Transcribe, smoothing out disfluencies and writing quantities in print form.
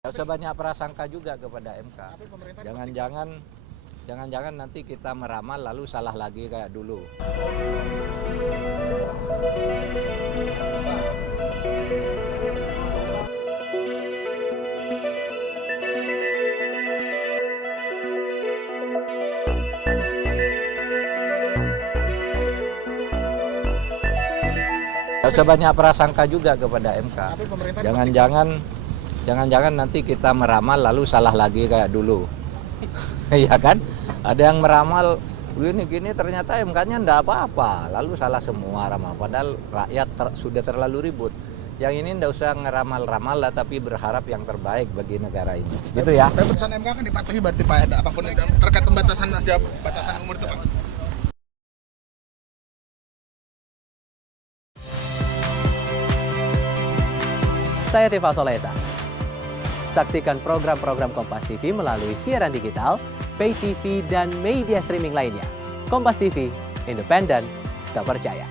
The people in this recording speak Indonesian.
Tidak usah banyak prasangka juga kepada MK. Jangan-jangan nanti kita meramal lalu salah lagi kayak dulu. Tidak usah banyak prasangka juga kepada MK. Jangan-jangan nanti kita meramal lalu salah lagi kayak dulu. Iya kan? Ada yang meramal gini ternyata MK-nya enggak apa-apa, lalu salah semua ramal. Padahal rakyat sudah terlalu ribut. Yang ini enggak usah ngeramal-ramal lah, tapi berharap yang terbaik bagi negara ini. Gitu ya. Tapi putusan MK kan dipatuhi berarti Pak, ada apapun terkait pembatasan batasan umur itu Pak. Saya Tifa Solesa. Saksikan program-program Kompas TV melalui siaran digital, pay TV, dan media streaming lainnya. Kompas TV, independen, terpercaya.